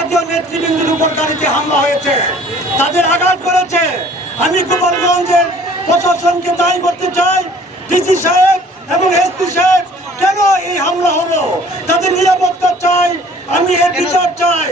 জাতীয় নেতৃবৃন্দের উপর গাড়িতে হামলা হয়েছে, তাদের আঘাত করেছে। আমি গোপালগঞ্জের প্রশাসনকে দায়ী করতে চাই, ডিসি সাহেব এবং এসপি সাহেব কেন এই হামলা হলো, তাদের নিরাপত্তা চাই, আমি এর বিচার চাই।